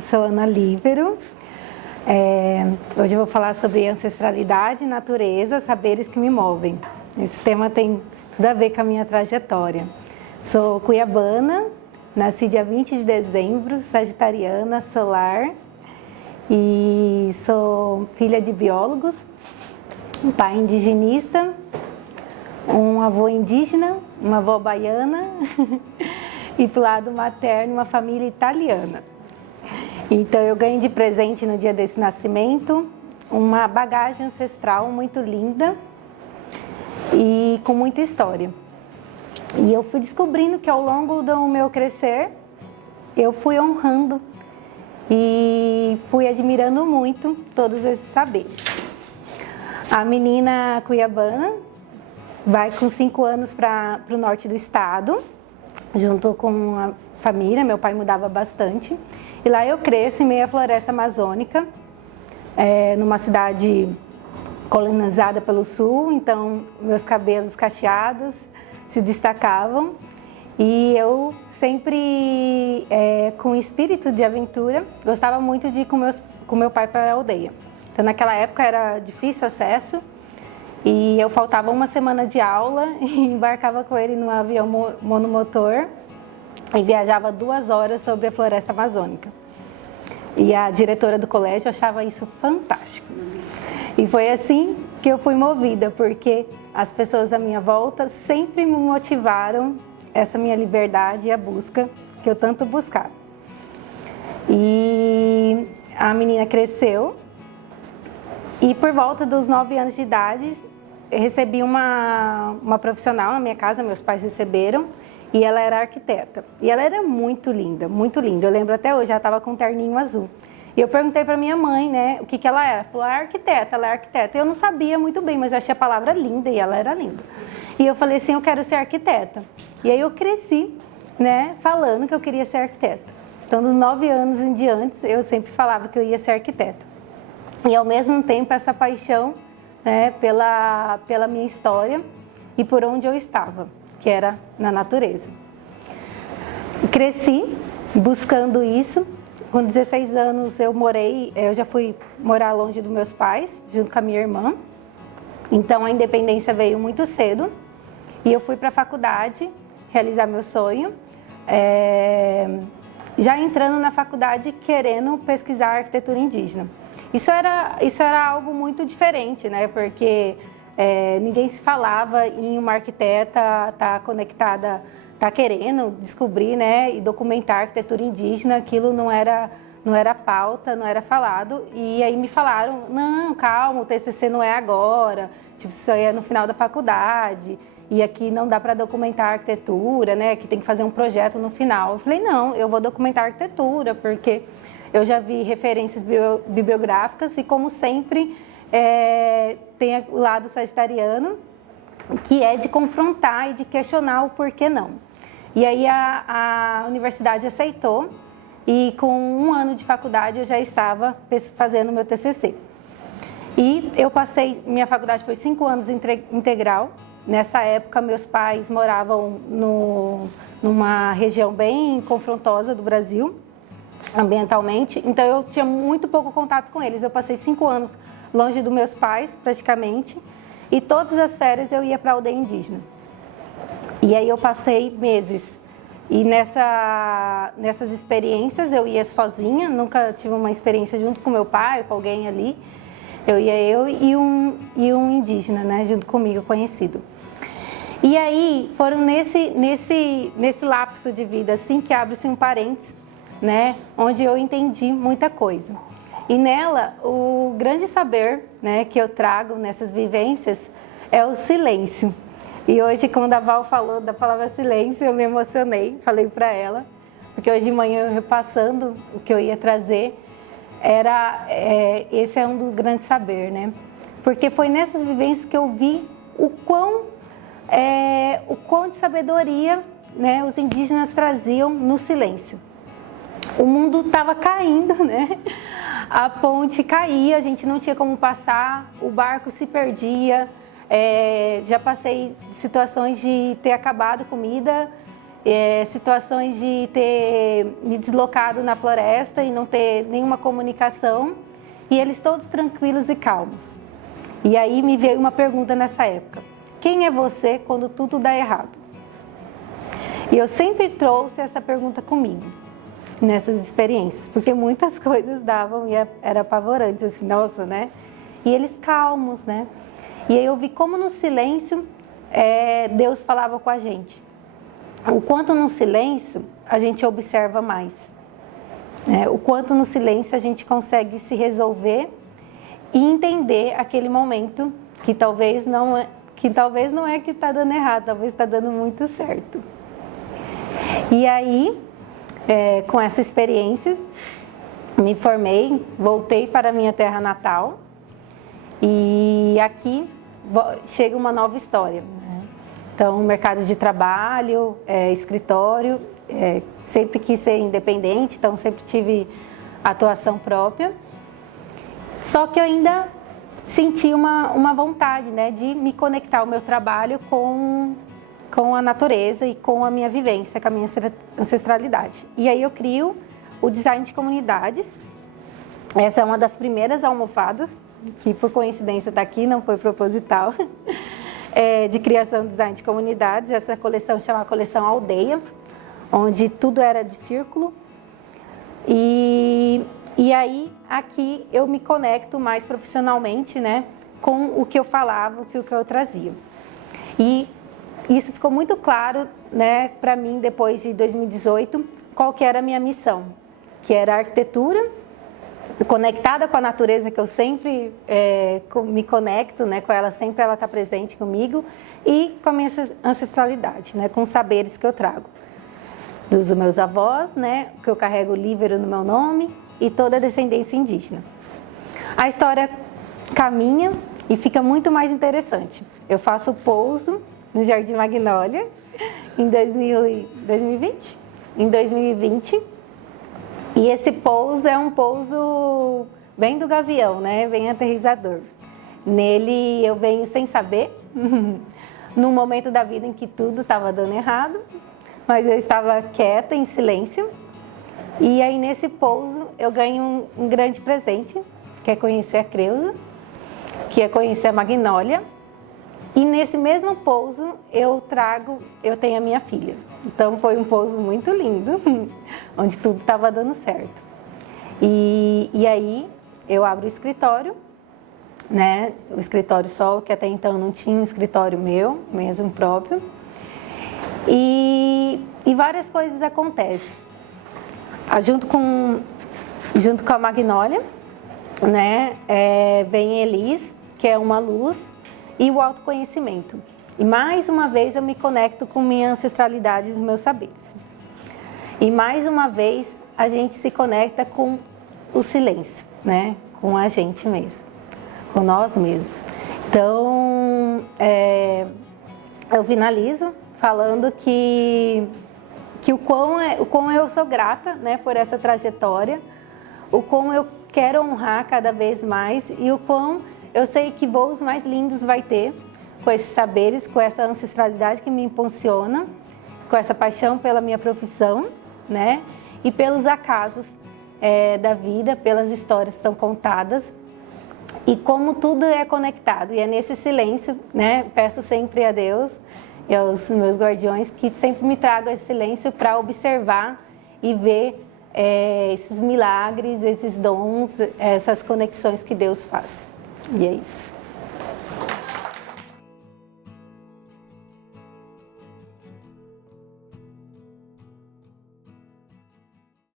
sou Ana Lívero. Hoje eu vou falar sobre ancestralidade, natureza, saberes que me movem. Esse tema tem tudo a ver com a minha trajetória. Sou cuiabana, nasci dia 20 de dezembro, sagitariana, solar, e sou filha de biólogos, um pai indigenista, um avô indígena, uma avó baiana e pro lado materno uma família italiana. Então eu ganhei de presente no dia desse nascimento uma bagagem ancestral muito linda e com muita história. E eu fui descobrindo que ao longo do meu crescer eu fui honrando e fui admirando muito todos esses saberes. A menina cuiabana vai com 5 anos para o norte do estado, junto com a família. Meu pai mudava bastante. E lá eu cresço em meio à floresta amazônica, numa cidade colonizada pelo sul. Então, meus cabelos cacheados se destacavam. E eu sempre, com espírito de aventura, gostava muito de ir com meu pai para a aldeia. Então, naquela época era difícil acesso. E eu faltava uma semana de aula e embarcava com ele num avião monomotor e viajava 2 horas sobre a floresta amazônica. E a diretora do colégio achava isso fantástico. E foi assim que eu fui movida, porque as pessoas à minha volta sempre me motivaram essa minha liberdade e a busca que eu tanto buscava. E a menina cresceu e por volta dos 9 anos de idade recebi uma profissional na minha casa, meus pais receberam, e ela era arquiteta. E ela era muito linda, muito linda. Eu lembro até hoje, ela estava com um terninho azul. E eu perguntei para minha mãe, né, o que ela era. Ela falou, ela é arquiteta. Eu não sabia muito bem, mas eu achei a palavra linda e ela era linda. E eu falei assim, eu quero ser arquiteta. E aí eu cresci, né, falando que eu queria ser arquiteta. Então, dos 9 anos em diante, eu sempre falava que eu ia ser arquiteta. E ao mesmo tempo, essa paixão, né, pela minha história e por onde eu estava, que era na natureza. Cresci buscando isso. Com 16 anos eu já fui morar longe dos meus pais, junto com a minha irmã. Então a independência veio muito cedo e eu fui para a faculdade realizar meu sonho. Já entrando na faculdade querendo pesquisar arquitetura indígena. Isso era algo muito diferente, né? Porque ninguém se falava em uma arquiteta estar conectada, estar querendo descobrir, né, e documentar a arquitetura indígena. Aquilo não era pauta, não era falado. E aí me falaram, não, calma, o TCC não é agora, tipo, isso aí é no final da faculdade, e aqui não dá para documentar a arquitetura, né, que tem que fazer um projeto no final. Eu falei, não, eu vou documentar a arquitetura, porque eu já vi referências bibliográficas e, como sempre, tem o lado sagitariano, que é de confrontar e de questionar o porquê não. E aí a universidade aceitou e com 1 ano de faculdade eu já estava fazendo meu TCC. E eu passei, minha faculdade foi 5 anos integral. Nessa época meus pais moravam numa região bem confrontosa do Brasil, ambientalmente, então eu tinha muito pouco contato com eles. Eu passei 5 anos longe dos meus pais, praticamente, e todas as férias eu ia para a aldeia indígena. E aí eu passei meses, e nessas experiências eu ia sozinha, nunca tive uma experiência junto com meu pai, com alguém ali. Eu e um indígena, né, junto comigo, conhecido. E aí foram nesse lapso de vida, assim, que abre-se um parênteses, né, onde eu entendi muita coisa. E nela, o grande saber, né, que eu trago nessas vivências é o silêncio. E hoje, quando a Val falou da palavra silêncio, eu me emocionei, falei para ela, porque hoje de manhã, eu repassando o que eu ia trazer, esse é um dos grandes saber, né? Porque foi nessas vivências que eu vi o quão de sabedoria, né, os indígenas traziam no silêncio. O mundo estava caindo, né? A ponte caía, a gente não tinha como passar, o barco se perdia. Já passei situações de ter acabado comida situações de ter me deslocado na floresta e não ter nenhuma comunicação, e eles todos tranquilos e calmos. E aí me veio uma pergunta nessa época: quem é você quando tudo dá errado? E eu sempre trouxe essa pergunta comigo, nessas experiências, porque muitas coisas davam e era apavorante, assim, nossa, né? E eles calmos, né? E aí eu vi como no silêncio Deus falava com a gente. O quanto no silêncio a gente observa mais. O quanto no silêncio a gente consegue se resolver e entender aquele momento que talvez não é que está dando errado, talvez está dando muito certo. E aí, com essa experiência, me formei, voltei para a minha terra natal e aqui chega uma nova história. Então, mercado de trabalho, escritório, sempre quis ser independente, então sempre tive atuação própria. Só que eu ainda senti uma vontade, né, de me conectar ao meu trabalho com a natureza e com a minha vivência, com a minha ancestralidade. E aí eu crio o design de comunidades. Essa é uma das primeiras almofadas, que por coincidência está aqui, não foi proposital, de criação do design de comunidades. Essa coleção chama Coleção Aldeia, onde tudo era de círculo. E aí, aqui, eu me conecto mais profissionalmente, né, com o que eu falava, com o que eu trazia. E isso ficou muito claro, né, para mim, depois de 2018, qual que era a minha missão, que era a arquitetura, conectada com a natureza, que eu sempre me conecto, né, com ela, sempre ela está presente comigo, e com a minha ancestralidade, né, com os saberes que eu trago. Dos meus avós, né, que eu carrego Líbero no meu nome, e toda a descendência indígena. A história caminha e fica muito mais interessante. Eu faço pouso no Jardim Magnólia em 2020. Em 2020. E esse pouso é um pouso bem do gavião, né? Bem aterrissador. Nele eu venho sem saber, num momento da vida em que tudo estava dando errado, mas eu estava quieta, em silêncio. E aí nesse pouso eu ganho um grande presente, que é conhecer a Creuza, que é conhecer a Magnólia. E nesse mesmo pouso eu tenho a minha filha. Então foi um pouso muito lindo, onde tudo estava dando certo. E aí eu abro o escritório, né? O escritório solo, que até então não tinha um escritório meu, mesmo próprio. E várias coisas acontecem. Junto com a Magnólia, né? Vem Elis, que é uma luz, e o autoconhecimento. E mais uma vez eu me conecto com minha ancestralidade e os meus saberes. E mais uma vez a gente se conecta com o silêncio, né? Com a gente mesmo, com nós mesmos. Então, eu finalizo falando que o quão eu sou grata, né, por essa trajetória, o quão eu quero honrar cada vez mais e o quão eu sei que voos mais lindos vai ter com esses saberes, com essa ancestralidade que me impulsiona, com essa paixão pela minha profissão, né, e pelos acasos da vida, pelas histórias que são contadas e como tudo é conectado. E é nesse silêncio, né, peço sempre a Deus e aos meus guardiões que sempre me tragam esse silêncio para observar e ver esses milagres, esses dons, essas conexões que Deus faz. E é isso.